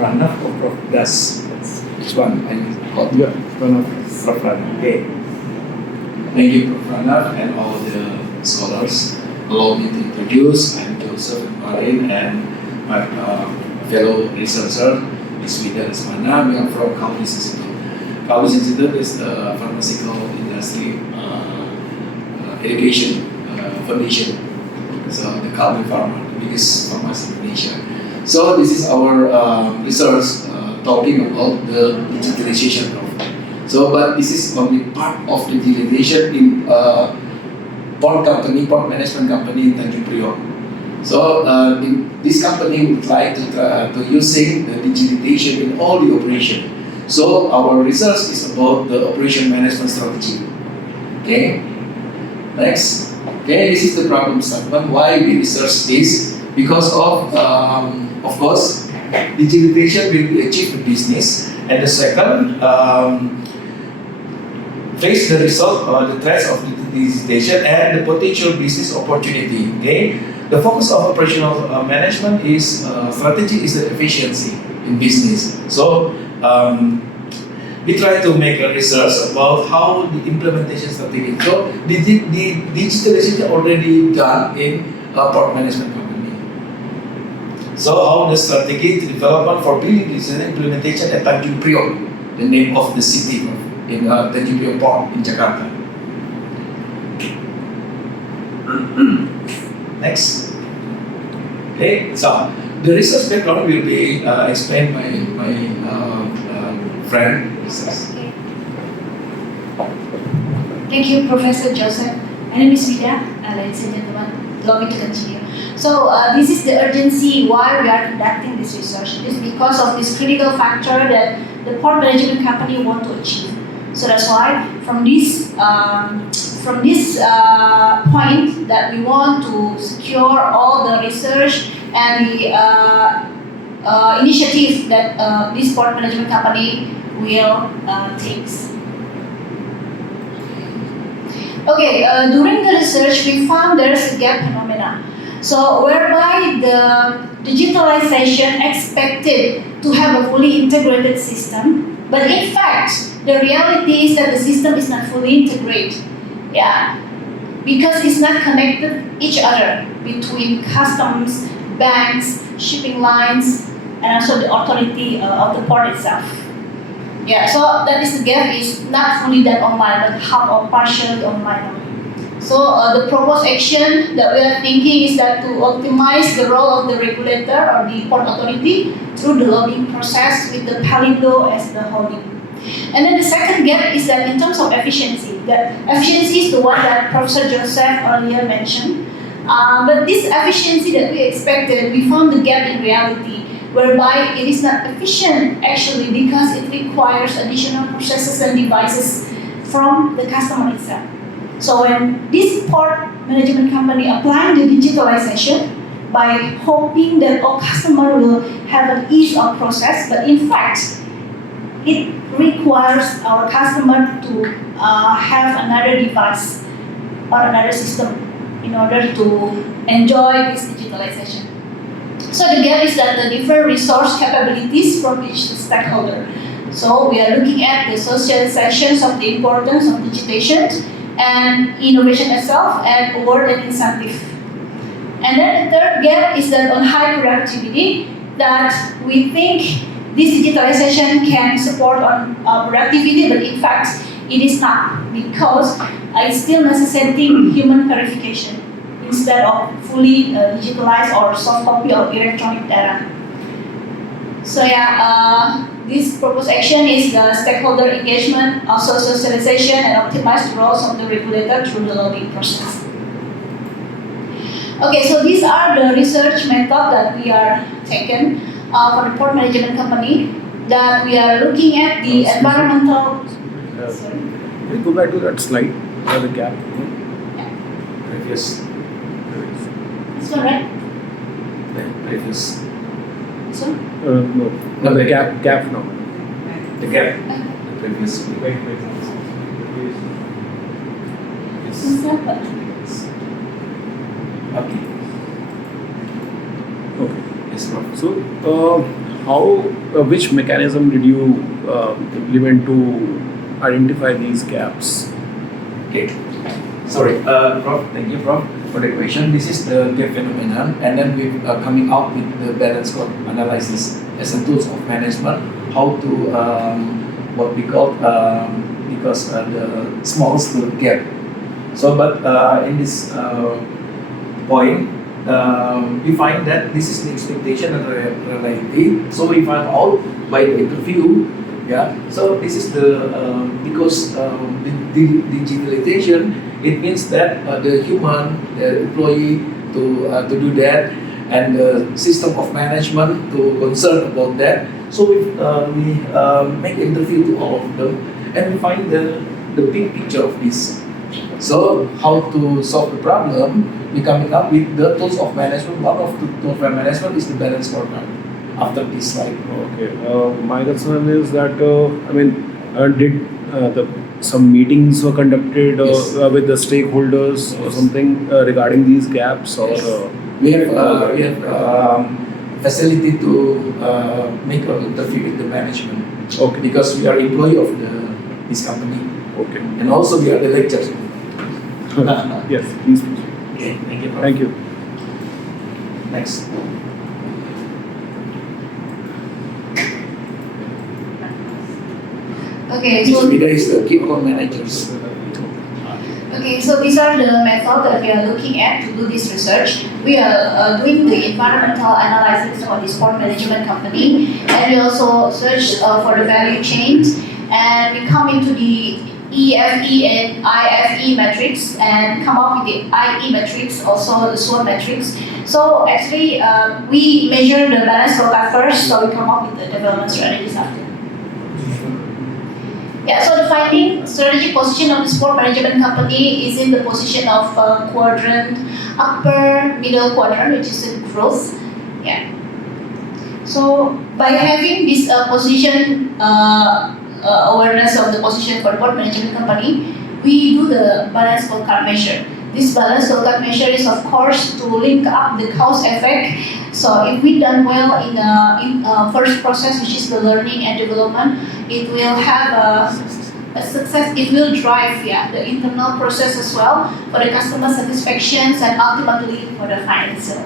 Pranav or Prof Das? Which one? I got Yeah, Pranav. Prof Pranav. Okay. Thank you, Prof Pranav, and all the scholars. Allow me to introduce. I'm Joseph Marin and my fellow researcher, Ms. Vida Lesmana. We are from Kampus Institute. Kampus Institute is the pharmaceutical industry education foundation. So the Kalbi Pharma, the biggest pharmacy in Asia. So this is our research talking about the digitalization of. So, but this is only part of the digitalization in port management company in Tanjung Priok. So in this company would like to using the digitalization in all the operation. So our research is about the operation management strategy. Okay. Next. Okay, this is the problem statement. Why we research this? Because of course, digitalization will be achieved in business, and the second, face the result or the threats of digitalization and the potential business opportunity. Okay, the focus of operational management is strategy is the efficiency in business. So. We try to make a research about how the implementation strategy. So the digitalization is already done in a port management company. So how the strategy development for building this implementation at Tanjung Priok, the name of the city in Tanjung Priok Port in Jakarta. Next. Okay, so the research background will be explained by my friend. Okay. Thank you, Professor Joseph. My name is Vida, ladies and gentlemen. Allow me to continue. So this is the urgency why we are conducting this research. It is because of this critical factor that the port management company want to achieve. So that's why from this point that we want to secure all the research and the initiative that this port management company will take. Okay, during the research, we found there's a gap phenomena. So, whereby the digitalization expected to have a fully integrated system, but in fact, the reality is that the system is not fully integrated. Yeah, because it's not connected each other between customs, banks, shipping lines, and also the authority of the port itself. Yeah, so that is the gap is not fully done online, but half or partially online only. So the proposed action that we are thinking is that to optimize the role of the regulator or the port authority through the logging process with the Palindo as the holding. And then the second gap is that in terms of efficiency, that efficiency is the one that Professor Joseph earlier mentioned. But this efficiency that we expected, we found the gap in reality, whereby it is not efficient actually because it requires additional processes and devices from the customer itself. So when this port management company applying the digitalization by hoping that all customer will have an ease of process, but in fact, it requires our customer to have another device or another system in order to enjoy this digitalization. So the gap is that the different resource capabilities from each stakeholder. So we are looking at the socializations of the importance of digitization and innovation itself and award and incentive. And then the third gap is that on high productivity, that we think this digitalization can support on productivity, but in fact it is not, because it's still necessitating human verification instead of fully digitalized or soft copy of electronic data. So yeah, this proposed action is the stakeholder engagement, also socialization, and optimize the roles of the regulator through the logging process. Okay, so these are the research method that we are taken for the port management company, that we are looking at the environmental. Sorry. Can you go back to that slide where the gap? Previous. This one, right? Previous. This one? No, the gap now. The gap. The previous. Wait. What's that? Okay. Okay. Yes, Prof. So, how which mechanism did you implement to identify these gaps? Okay. Sorry, Prof. Thank you, Prof, for the question. This is the gap phenomenon, and then we're coming out with the balance score analysis as a tools of management. How to what we call because the small scale gap. So, but in this point, we find that this is the expectation and reality. So we find out by the interview. Yeah. So this is the because the digitalization, it means that the human, the employee to do that, and the system of management to concern about that. So we make interview to all of them, and we find the big picture of this. So how to solve the problem? We coming up with the tools of management. One of the tools of management is the balance scorecard. After this slide. Okay. My concern is that did some meetings were conducted Yes. with the stakeholders or Yes. something regarding these gaps or? Yes. We have facility to make an interview with the management. Okay. Because we are employee of this company, Okay. and also we are the lecturers. Yes, please. Okay, thank you. Prof. Thank you. Next. Okay, This so video is the key account managers. Okay, so these are the methods that we are looking at to do this research. We are doing the environmental analysis for the sport management company, and we also search for the value chains, and we come into the EFE and IFE metrics and come up with the IE metrics, also the SWOT metrics. So actually, we measure the balance scorecard first, so we come up with the development strategies after. Yeah, so the finding strategic position of the sport management company is in the position of quadrant, upper middle quadrant, which is the growth. Yeah. So by having this position awareness of the position for sport management company, we do the balance scorecard measure. This balance scorecard measure is of course to link up the cause effect. So if we done well in first process, which is the learning and development, it will have a success. It will drive the internal process as well for the customer satisfactions and ultimately for the financial.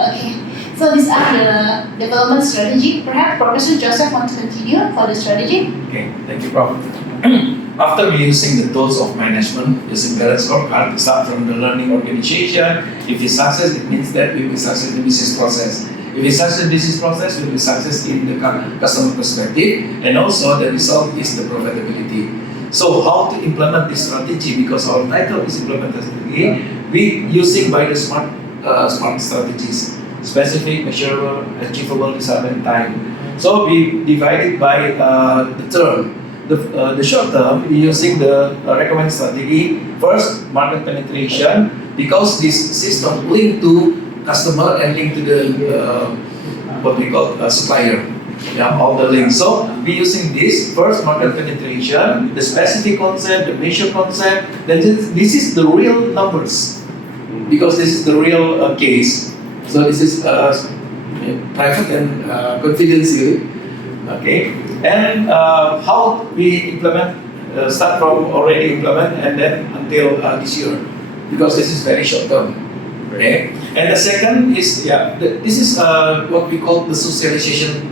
Okay, so these are the development strategy. Perhaps Professor Joseph wants to continue for the strategy. Okay, thank you, Prof. After we using the tools of management, using balance scorecard, start from the learning organization. If it's success, it means that we will success in the business process. If it's success in the business process, we will success in the customer perspective, and also the result is the profitability. So how to implement this strategy? Because our title is implementation strategy. We using by the smart strategies, specific, measurable, achievable, desired, and time. So we divide it by the term. The short term, we using the recommend strategy. First, market penetration, because this system linked to customer and linked to the what we call supplier. Yeah, all the links. So we using this first market penetration, the specific concept, the measure concept. Then this is the real numbers, because this is the real case. So this is private and confidential. Okay, and how we implement, start from already implement and then until this year, because this is very short term. Okay, and the second is this is what we call the socialization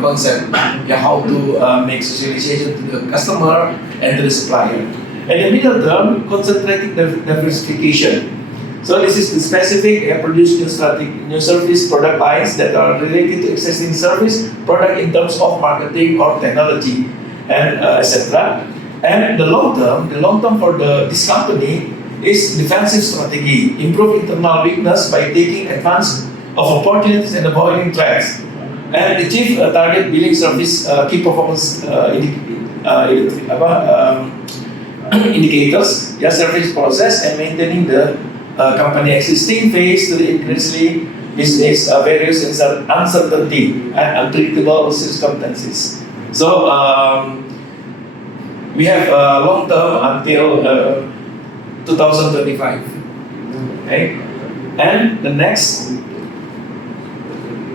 concept. Yeah, how to make socialization to the customer and to the supplier. And the middle term, concentrating the diversification. So this is the specific produce new service product lines that are related to existing service product in terms of marketing or technology, and etc. And the long term for this company is defensive strategy, improve internal weakness by taking advantage of opportunities and avoiding threats, and achieve target billing service key performance indicators, service process, and maintaining the company existing phase to the increasingly business various uncertainty and unpredictable circumstances. So we have long term until 2025. Okay, and the next,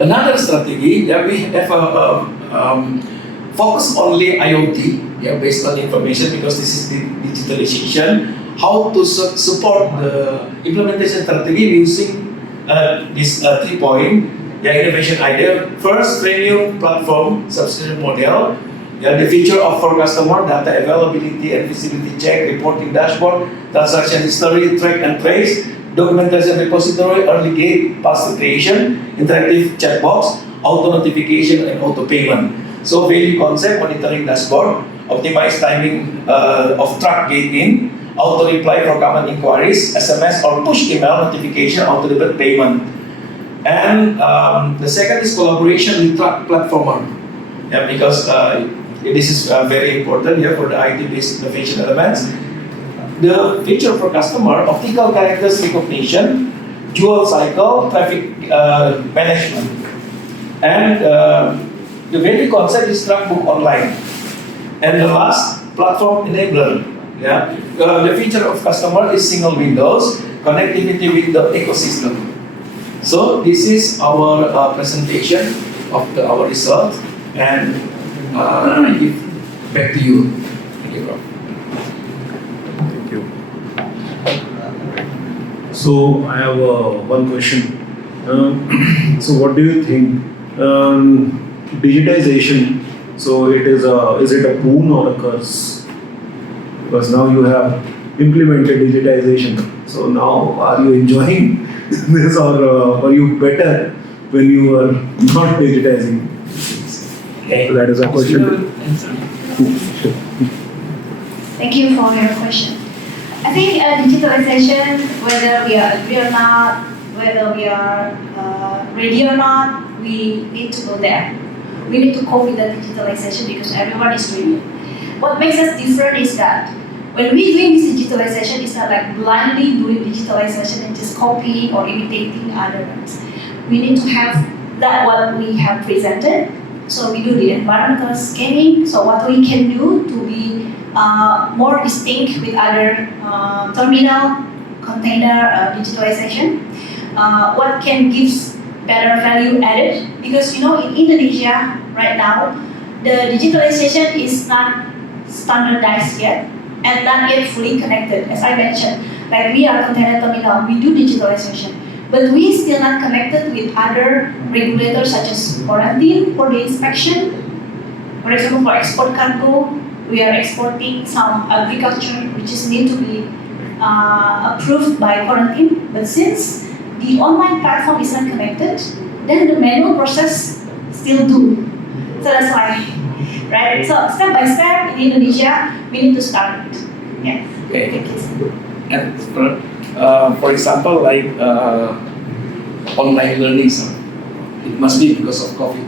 another strategy, yeah, we have a focus only IoT, yeah, based on information, because this is the digitalization. How to support the implementation strategy using this 3 point, yeah, innovation idea. First, premium platform subscription model. Yeah, the feature of for customer data availability and visibility check, reporting dashboard, transaction history, track and trace, documentation repository, early gate, pass creation, interactive chat box, auto notification, and auto payment. So value concept, monitoring dashboard, optimize timing of truck gate in, auto reply for common inquiries, SMS or push email notification, auto debit payment. And the second is collaboration with truck platformer. Yeah, because this is very important here for the IT-based innovation elements. The feature for customer, optical characters recognition, dual cycle, traffic management. And the value concept is truck book online. And the last, platform enabler. Yeah, the feature of customer is single windows, connectivity with the ecosystem. So this is our presentation of our result, and I give back to you. Thank you, bro. Thank you. So I have one question. So what do you think? Digitization. So is it a boon or a curse? Because now you have implemented digitization. So now are you enjoying this, or were you better when you were not digitizing? Okay. So that is a question. Thank you for your question. I think digitalization, whether we are agree or not, whether we are ready or not, we need to go there. We need to cope with the digitalization because everyone is doing it. What makes us different is that when we're doing this digitalization, it's not like blindly doing digitalization and just copying or imitating others. We need to have that what we have presented. So we do the environmental scanning. So what we can do to be more distinct with other terminal container digitalization. What can give better value added? Because in Indonesia right now, the digitalization is not standardized yet and not yet fully connected. As I mentioned, like we are container terminal, we do digitalization, but we still not connected with other regulators such as quarantine for the inspection. For example, for export cargo, we are exporting some agriculture which is need to be approved by quarantine. But since the online platform is not connected, then the manual process still do. So that's why, right? So step by step in Indonesia, we need to start it. Yeah. Okay. And for example, like online learning, so it must be because of COVID.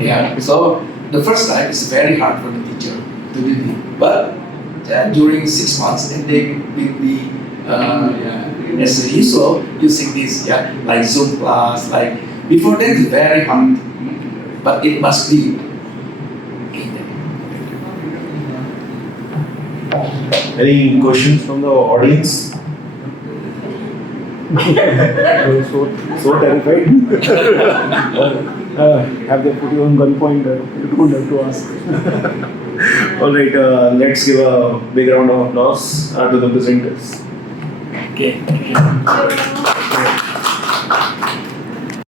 Yeah. So the first time is very hard for the teacher to do it, but during 6 months, and they will be as usual using this, like Zoom class, like before that it's very hard, but it must be. Any questions from the audience? so terrified. Have they put you on gunpoint? You don't have to ask. All right, let's give a big round of applause to the presenters. Okay. So,